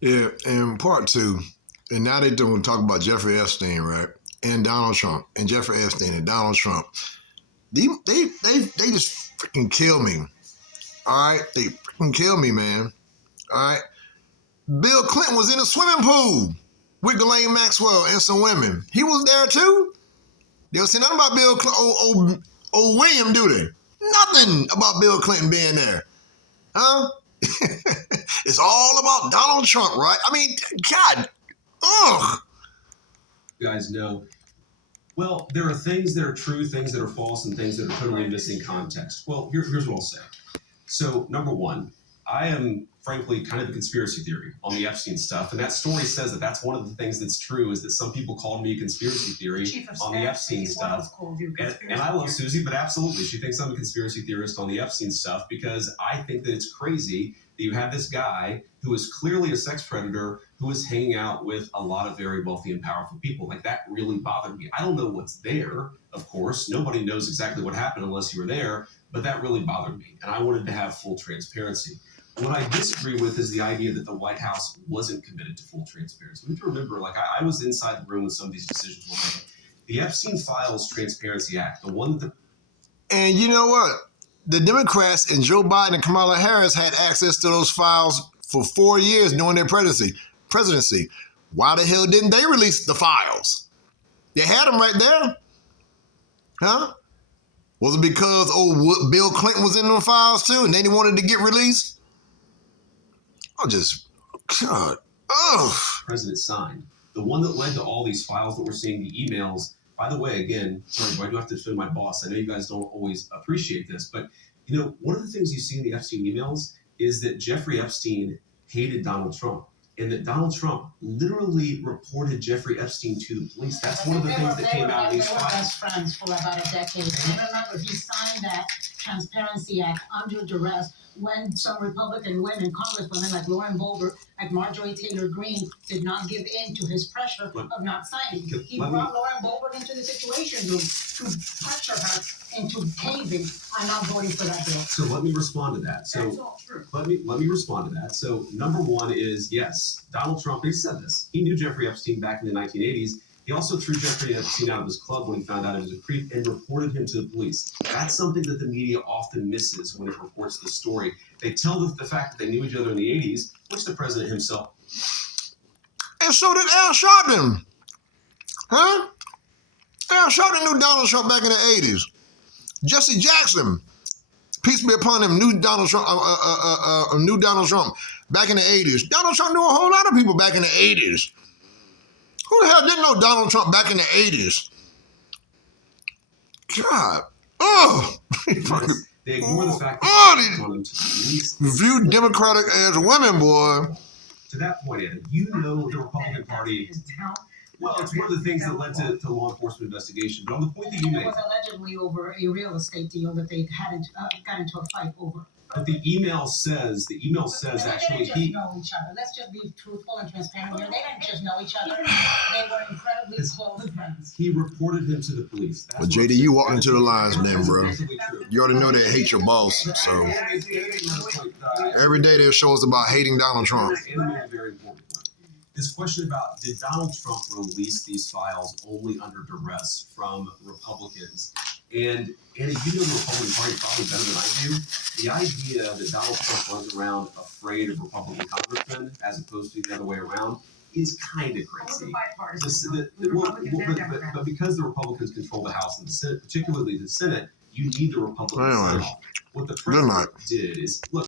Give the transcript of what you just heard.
Yeah, and part two, and now they're doing talk about Jeffrey Epstein, right? And Donald Trump, and Jeffrey Epstein and Donald Trump. They just freaking kill me. All right, they freaking kill me, man. All right, Bill Clinton was in a swimming pool with Ghislaine Maxwell and some women. He was there too. They don't say nothing about Bill old William, do they? Nothing about Bill Clinton being there, huh? It's all about Donald Trump, right? I mean, God, ugh. You guys know. Well, there are things that are true, things that are false, and things that are totally missing context. Well, here's what I'll say. So, number one, I am frankly kind of a conspiracy theory on the Epstein stuff, and that story says that that's one of the things that's true is that some people called me a conspiracy theory on the Epstein stuff. And I love Susie, but absolutely, she thinks I'm a conspiracy theorist on the Epstein stuff because I think that it's crazy that you have this guy who is clearly a sex predator who is hanging out with a lot of very wealthy and powerful people. Like, that really bothered me. I don't know what's there, of course. Nobody knows exactly what happened unless you were there, but that really bothered me, and I wanted to have full transparency. What I disagree with is the idea that the White House wasn't committed to full transparency. We have to remember, like, I was inside the room when some of these decisions were made. The Epstein Files Transparency Act, the one that... And you know what? The Democrats and Joe Biden and Kamala Harris had access to those files for 4 years during their presidency. Why the hell didn't they release the files? They had them right there. Huh? Was it because Bill Clinton was in them files too and they wanted to get released? God. Ugh. President signed. The one that led to all these files that we're seeing, the emails. By the way, again, sorry, I do have to defend my boss. I know you guys don't always appreciate this, but you know, one of the things you see in the Epstein emails is that Jeffrey Epstein hated Donald Trump, and that Donald Trump literally reported Jeffrey Epstein to the police. That's one of the things that came out of these files. They were best friends for about a decade. And remember, he signed that Transparency Act under duress when some Republican women, congresswomen like Lauren Boebert, like Marjorie Taylor Greene, did not give in to his pressure of not signing. He brought Lauren Boebert into the Situation Room to pressure her into caving on not voting for that bill. So let me respond to that. That's all true. Let me respond to that. So number one is, yes, Donald Trump, he said this. He knew Jeffrey Epstein back in the 1980s. He also threw Jeffrey Epstein out of his club when he found out he was a creep and reported him to the police. That's something that the media often misses when it reports the story. They tell the fact that they knew each other in the 80s, which the president himself. And so did Al Sharpton. Huh? Al Sharpton knew Donald Trump back in the 80s. Jesse Jackson, peace be upon him, knew Donald Trump back in the 80s. Donald Trump knew a whole lot of people back in the 80s. Who the hell didn't know Donald Trump back in the 80s? God. Oh. They ignore the fact that these viewed Democratic as women, boy. To that point, Ed, you know the Republican Party. Well, it's one of the things that led to law enforcement investigation. But on the point that you made, it was allegedly over a real estate deal that they hadn't got into a fight over. But the email says actually they didn't just know each other. Let's just be truthful and transparent here. They didn't just know each other. They were incredibly close friends. He reported him to the police. Well, JD, you walked into the lines then, bro. You already know they hate your boss, so every day their show is about hating Donald Trump. Very important point. This question about did Donald Trump release these files only under duress from Republicans? And Anna, you know the Republican Party probably better than I do. The idea that Donald Trump runs around afraid of Republican congressmen as opposed to the other way around is kind of crazy. But because the Republicans control the House and the Senate, particularly the Senate, you need the Republicans sign off. What the president did is, look,